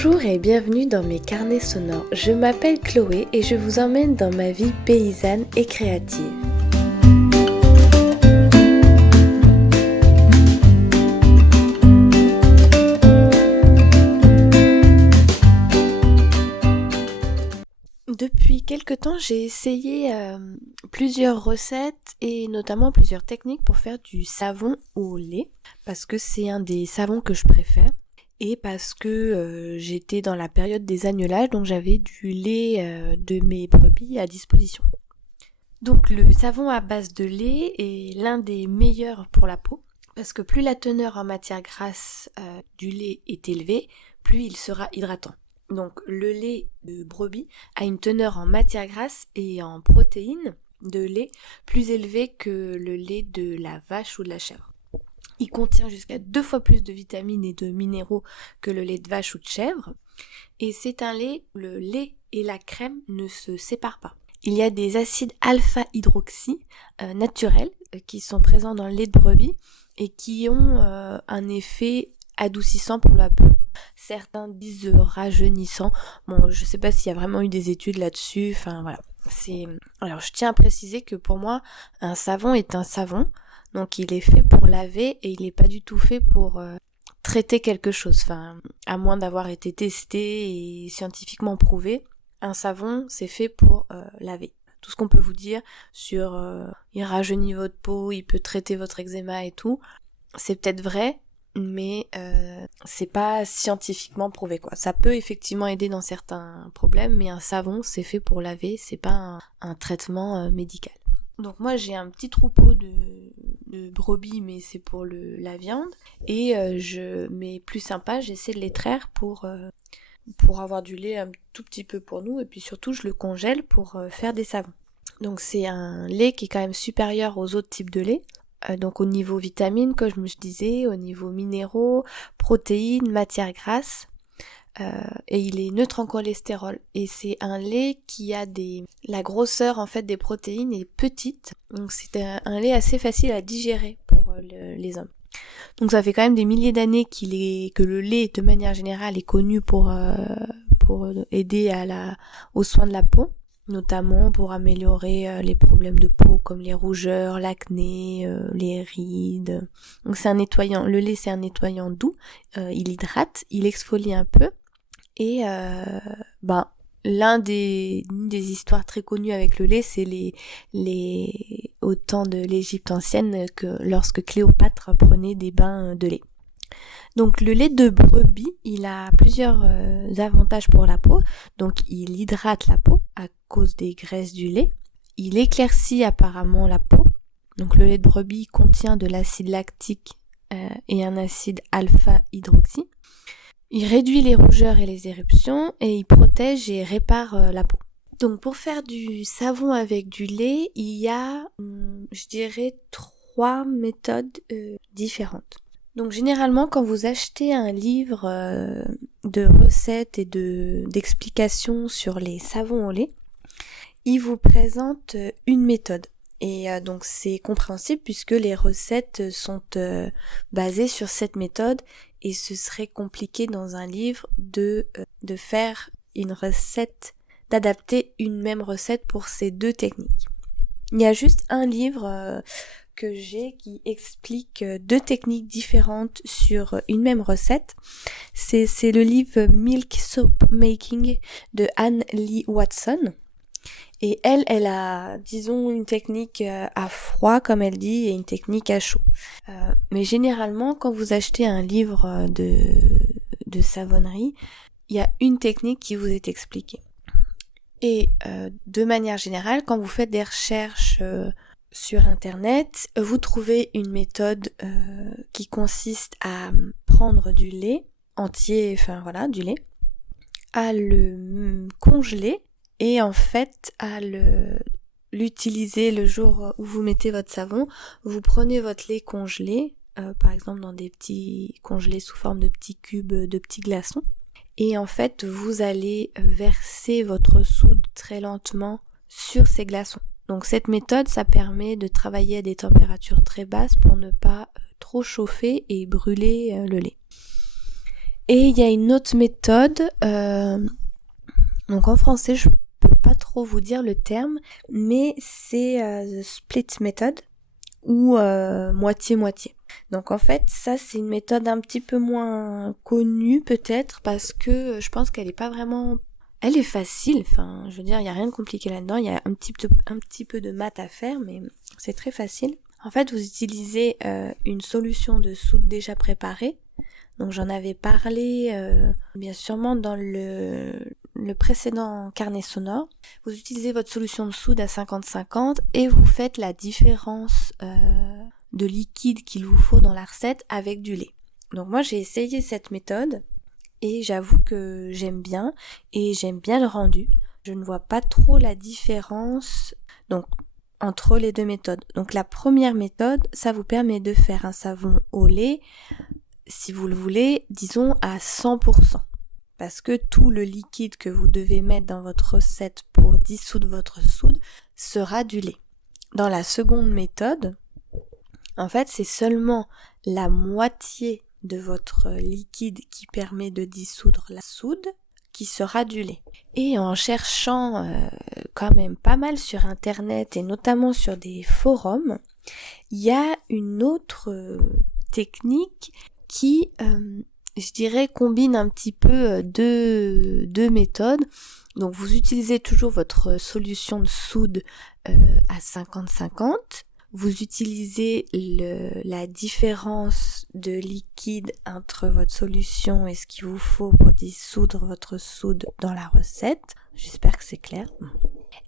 Bonjour et bienvenue dans mes carnets sonores. Je m'appelle Chloé et je vous emmène dans ma vie paysanne et créative. Depuis quelque temps, j'ai essayé plusieurs recettes et notamment plusieurs techniques pour faire du savon au lait parce que c'est un des savons que je préfère. Et parce que j'étais dans la période des agnelages, donc j'avais du lait de mes brebis à disposition. Donc le savon à base de lait est l'un des meilleurs pour la peau, parce que plus la teneur en matière grasse du lait est élevée, plus il sera hydratant. Donc le lait de brebis a une teneur en matière grasse et en protéines de lait plus élevée que le lait de la vache ou de la chèvre. Il contient jusqu'à 2 fois plus de vitamines et de minéraux que le lait de vache ou de chèvre. Et c'est un lait où le lait et la crème ne se séparent pas. Il y a des acides alpha-hydroxy naturels qui sont présents dans le lait de brebis et qui ont un effet adoucissant pour la peau. Certains disent rajeunissant. Bon, je sais pas s'il y a vraiment eu des études là-dessus. Enfin voilà. Alors je tiens à préciser que pour moi, un savon est un savon. Donc il est fait pour laver et il n'est pas du tout fait pour traiter quelque chose. Enfin, à moins d'avoir été testé et scientifiquement prouvé, un savon c'est fait pour laver. Tout ce qu'on peut vous dire sur il rajeunit votre peau, il peut traiter votre eczéma et tout, c'est peut-être vrai, mais c'est pas scientifiquement prouvé quoi. Ça peut effectivement aider dans certains problèmes, mais un savon c'est fait pour laver, c'est pas un traitement médical. Donc moi j'ai un petit troupeau de brebis, mais c'est pour la viande. Et mais plus sympa, j'essaie de les traire pour avoir du lait un tout petit peu pour nous. Et puis surtout je le congèle pour faire des savons. Donc c'est un lait qui est quand même supérieur aux autres types de lait. Donc au niveau vitamines, comme je disais, au niveau minéraux, protéines, matières grasses. Et il est neutre en cholestérol et c'est un lait qui a la grosseur en fait des protéines est petite, donc c'est un lait assez facile à digérer pour les hommes. Donc ça fait quand même des milliers d'années que le lait de manière générale est connu pour aider aux soins de la peau, notamment pour améliorer les problèmes de peau comme les rougeurs, l'acné, les rides. Donc c'est un nettoyant, le lait c'est un nettoyant doux, il hydrate, il exfolie un peu. Et l'une des histoires très connues avec le lait, c'est au temps de l'Égypte ancienne, que lorsque Cléopâtre prenait des bains de lait. Donc le lait de brebis, il a plusieurs avantages pour la peau. Donc il hydrate la peau à cause des graisses du lait. Il éclaircit apparemment la peau. Donc le lait de brebis contient de l'acide lactique et un acide alpha-hydroxy. Il réduit les rougeurs et les éruptions et il protège et répare la peau. Donc pour faire du savon avec du lait, il y a, je dirais, 3 méthodes différentes. Donc généralement quand vous achetez un livre de recettes et d'explications sur les savons au lait, il vous présente une méthode. Et donc c'est compréhensible puisque les recettes sont basées sur cette méthode et ce serait compliqué dans un livre de faire une recette, d'adapter une même recette pour ces 2 techniques. Il y a juste un livre que j'ai qui explique 2 techniques différentes sur une même recette. C'est le livre Milk Soap Making de Anne Lee Watson. Et elle a, disons, une technique à froid, comme elle dit, et une technique à chaud. Mais généralement, quand vous achetez un livre de savonnerie, il y a une technique qui vous est expliquée. Et de manière générale, quand vous faites des recherches sur Internet, vous trouvez une méthode qui consiste à prendre du lait entier, du lait, à le congeler, et en fait, à l'utiliser le jour où vous mettez votre savon, vous prenez votre lait congelé, par exemple dans des petits congelés sous forme de petits cubes, de petits glaçons. Et en fait, vous allez verser votre soude très lentement sur ces glaçons. Donc cette méthode, ça permet de travailler à des températures très basses pour ne pas trop chauffer et brûler le lait. Et il y a une autre méthode, donc en français je peux pas trop vous dire le terme, mais c'est the split method ou moitié-moitié. Donc en fait ça c'est une méthode un petit peu moins connue peut-être parce que je pense qu'elle est pas vraiment... Elle est facile, enfin je veux dire il n'y a rien de compliqué là-dedans, il y a un petit peu de maths à faire mais c'est très facile. En fait vous utilisez une solution de soude déjà préparée. Donc j'en avais parlé bien sûrement dans le précédent carnet sonore. Vous utilisez votre solution de soude à 50-50 et vous faites la différence de liquide qu'il vous faut dans la recette avec du lait. Donc moi j'ai essayé cette méthode et j'avoue que j'aime bien et j'aime bien le rendu. Je ne vois pas trop la différence donc entre les deux méthodes. Donc la première méthode, ça vous permet de faire un savon au lait, si vous le voulez, disons à 100%. Parce que tout le liquide que vous devez mettre dans votre recette pour dissoudre votre soude sera du lait. Dans la seconde méthode, en fait, c'est seulement la moitié de votre liquide qui permet de dissoudre la soude qui sera du lait. Et en cherchant quand même pas mal sur internet et notamment sur des forums, il y a une autre technique qui, je dirais, combine un petit peu deux méthodes. Donc vous utilisez toujours votre solution de soude à 50-50. Vous utilisez la différence de liquide entre votre solution et ce qu'il vous faut pour dissoudre votre soude dans la recette. J'espère que c'est clair.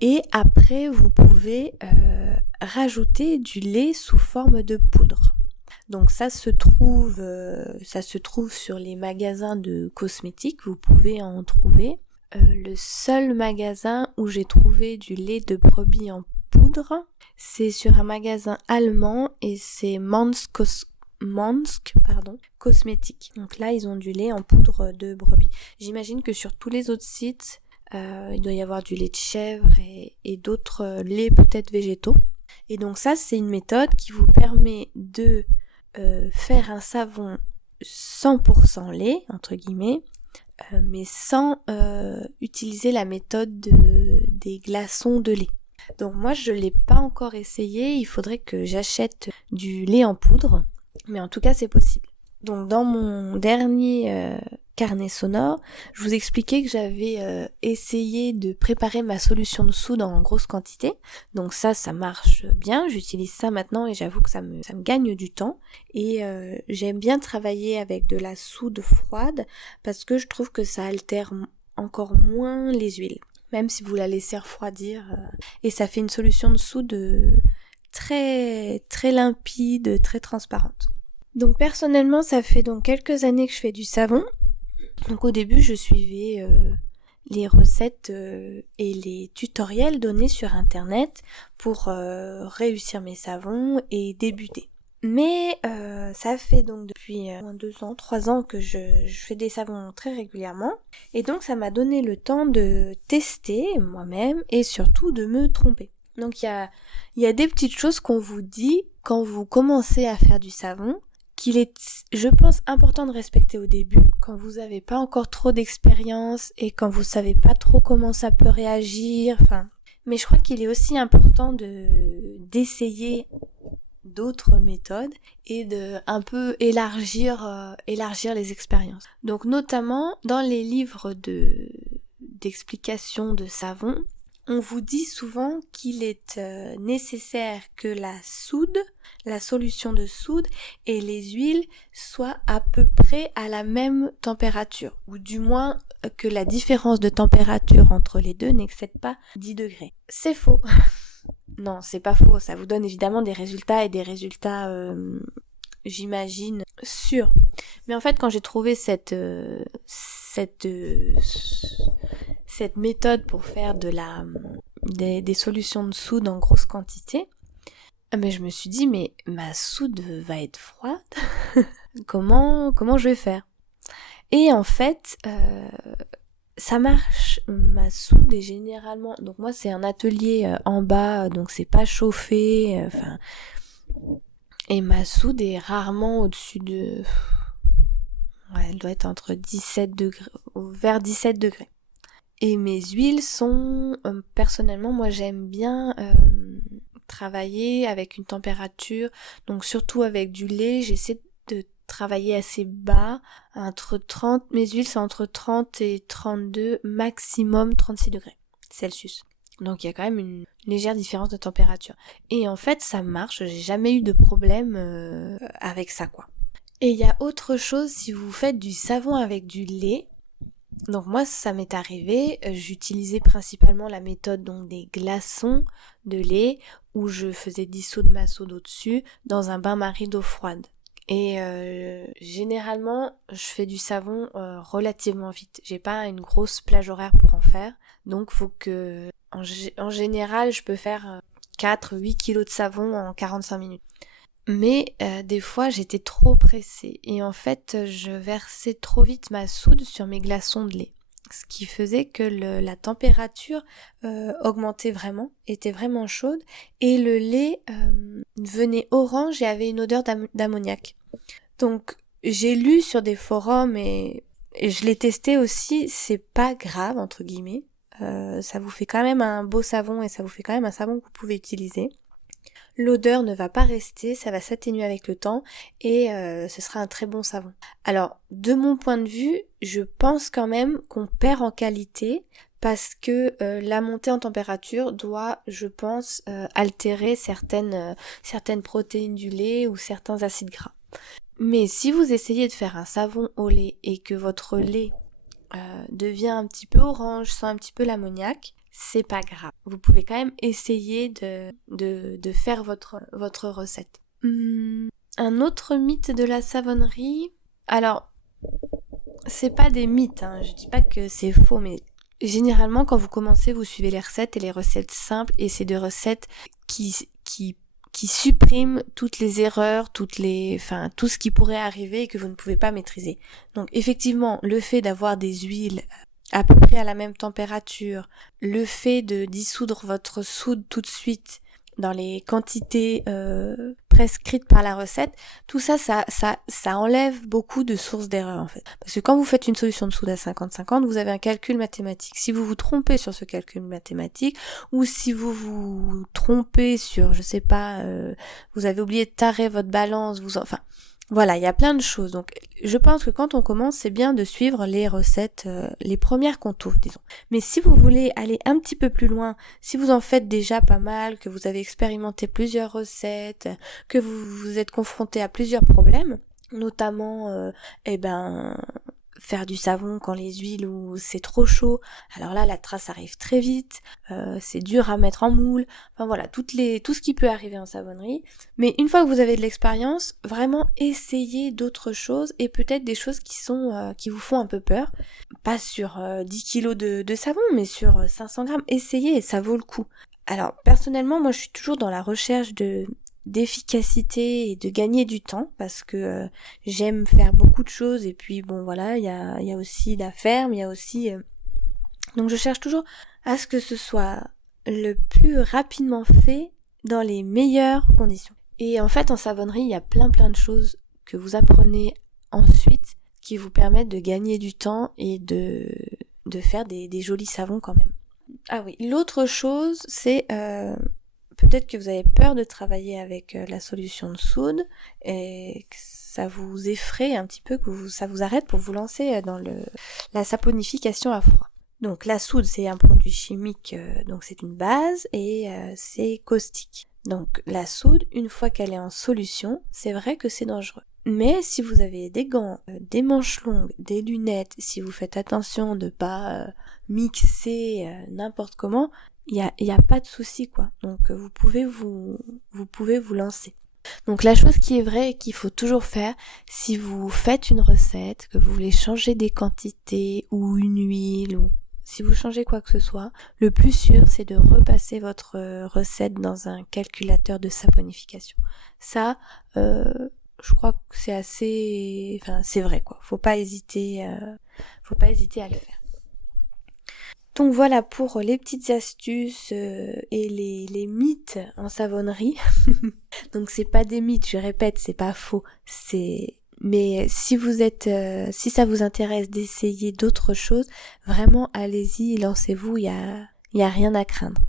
Et après, vous pouvez rajouter du lait sous forme de poudre. Donc ça se trouve sur les magasins de cosmétiques, vous pouvez en trouver. Le seul magasin où j'ai trouvé du lait de brebis en poudre, c'est sur un magasin allemand et c'est Mansk Cosmétique. Donc là, ils ont du lait en poudre de brebis. J'imagine que sur tous les autres sites, il doit y avoir du lait de chèvre et d'autres laits peut-être végétaux. Et donc ça, c'est une méthode qui vous permet de faire un savon 100% lait, entre guillemets, mais sans utiliser la méthode des glaçons de lait. Donc moi je l'ai pas encore essayé, il faudrait que j'achète du lait en poudre, mais en tout cas c'est possible. Donc dans mon dernier carnet sonore, je vous expliquais que j'avais essayé de préparer ma solution de soude en grosse quantité. Donc ça marche bien, j'utilise ça maintenant et j'avoue que ça me gagne du temps. Et j'aime bien travailler avec de la soude froide parce que je trouve que ça altère encore moins les huiles. Même si vous la laissez refroidir. Et ça fait une solution de soude très, très limpide, très transparente. Donc personnellement, ça fait donc quelques années que je fais du savon. Donc au début, je suivais les recettes et les tutoriels donnés sur internet pour réussir mes savons et débuter. Mais ça fait donc depuis 2 ans, 3 ans que je fais des savons très régulièrement. Et donc ça m'a donné le temps de tester moi-même et surtout de me tromper. Donc il y a des petites choses qu'on vous dit quand vous commencez à faire du savon, qu'il est, je pense, important de respecter au début, quand vous n'avez pas encore trop d'expérience et quand vous savez pas trop comment ça peut réagir. Mais je crois qu'il est aussi important d'essayer d'autres méthodes et de un peu élargir les expériences. Donc notamment dans les livres d'explication de savon, on vous dit souvent qu'il est nécessaire que la solution de soude et les huiles soient à peu près à la même température, ou du moins que la différence de température entre les deux n'excède pas 10 degrés. C'est faux. Non, c'est pas faux, ça vous donne évidemment des résultats j'imagine, sûrs. Mais en fait, quand j'ai trouvé cette méthode pour faire des solutions de soude en grosse quantité, mais je me suis dit, mais ma soude va être froide, comment je vais faire? Et en fait, ça marche, ma soude est généralement, donc moi c'est un atelier en bas, donc c'est pas chauffé, et ma soude est rarement au-dessus de, Ouais, elle doit être entre 17 degrés, vers 17 degrés. Et mes huiles sont, personnellement, moi j'aime bien travailler avec une température, donc surtout avec du lait, j'essaie de travailler assez bas, mes huiles sont entre 30 et 32, maximum 36 degrés Celsius. Donc il y a quand même une légère différence de température. Et en fait ça marche, j'ai jamais eu de problème avec ça quoi. Et il y a autre chose, si vous faites du savon avec du lait, donc moi ça m'est arrivé, j'utilisais principalement la méthode donc des glaçons de lait où je faisais dissoudre ma soude au-dessus dans un bain-marie d'eau froide. Et généralement je fais du savon relativement vite. J'ai pas une grosse plage horaire pour en faire, donc faut que en général je peux faire 4-8 kilos de savon en 45 minutes. Mais des fois j'étais trop pressée et en fait je versais trop vite ma soude sur mes glaçons de lait. Ce qui faisait que la température augmentait vraiment, était vraiment chaude et le lait devenait orange et avait une odeur d'ammoniac. Donc j'ai lu sur des forums et je l'ai testé aussi, c'est pas grave entre guillemets. Ça vous fait quand même un beau savon et ça vous fait quand même un savon que vous pouvez utiliser. L'odeur ne va pas rester, ça va s'atténuer avec le temps et ce sera un très bon savon. Alors, de mon point de vue, je pense quand même qu'on perd en qualité parce que la montée en température doit, je pense, altérer certaines protéines du lait ou certains acides gras. Mais si vous essayez de faire un savon au lait et que votre lait devient un petit peu orange, sent un petit peu l'ammoniac, c'est pas grave. Vous pouvez quand même essayer de faire votre recette. Un autre mythe de la savonnerie. Alors, c'est pas des mythes, hein. Je dis pas que c'est faux, mais généralement quand vous commencez, vous suivez les recettes et les recettes simples et c'est des recettes qui suppriment toutes les erreurs, tout ce qui pourrait arriver et que vous ne pouvez pas maîtriser. Donc effectivement, le fait d'avoir des huiles à peu près à la même température, le fait de dissoudre votre soude tout de suite dans les quantités prescrites par la recette, tout ça enlève beaucoup de sources d'erreur en fait. Parce que quand vous faites une solution de soude à 50-50, vous avez un calcul mathématique. Si vous vous trompez sur ce calcul mathématique, ou si vous vous trompez sur, je sais pas, vous avez oublié de tarer votre balance, voilà, il y a plein de choses. Donc, je pense que quand on commence, c'est bien de suivre les recettes, les premières qu'on trouve, disons. Mais si vous voulez aller un petit peu plus loin, si vous en faites déjà pas mal, que vous avez expérimenté plusieurs recettes, que vous vous êtes confronté à plusieurs problèmes, notamment, faire du savon quand les huiles ou c'est trop chaud, alors là la trace arrive très vite, c'est dur à mettre en moule, enfin voilà, tout ce qui peut arriver en savonnerie. Mais une fois que vous avez de l'expérience, vraiment essayez d'autres choses et peut-être des choses qui vous font un peu peur, pas sur 10 kilos de savon mais sur 500 grammes, essayez et ça vaut le coup. Alors personnellement moi je suis toujours dans la recherche d'efficacité et de gagner du temps parce que j'aime faire beaucoup de choses et puis bon voilà il y a aussi la ferme, il y a aussi donc je cherche toujours à ce que ce soit le plus rapidement fait dans les meilleures conditions. Et en fait en savonnerie il y a plein de choses que vous apprenez ensuite qui vous permettent de gagner du temps et de faire des jolis savons quand même. Ah oui, l'autre chose c'est peut-être que vous avez peur de travailler avec la solution de soude et que ça vous effraie un petit peu, ça vous arrête pour vous lancer dans la saponification à froid. Donc la soude c'est un produit chimique, donc c'est une base et c'est caustique. Donc la soude, une fois qu'elle est en solution, c'est vrai que c'est dangereux. Mais si vous avez des gants, des manches longues, des lunettes, si vous faites attention de pas mixer n'importe comment, il y a pas de souci quoi. Donc vous pouvez vous lancer. Donc la chose qui est vraie et qu'il faut toujours faire, si vous faites une recette, que vous voulez changer des quantités ou une huile ou si vous changez quoi que ce soit, le plus sûr c'est de repasser votre recette dans un calculateur de saponification. Ça, je crois que c'est c'est vrai quoi. Faut pas hésiter à le faire. Donc voilà pour les petites astuces et les mythes en savonnerie. Donc c'est pas des mythes, je répète, c'est pas faux, c'est Mais si si ça vous intéresse d'essayer d'autres choses, vraiment allez-y, lancez-vous, il y a rien à craindre.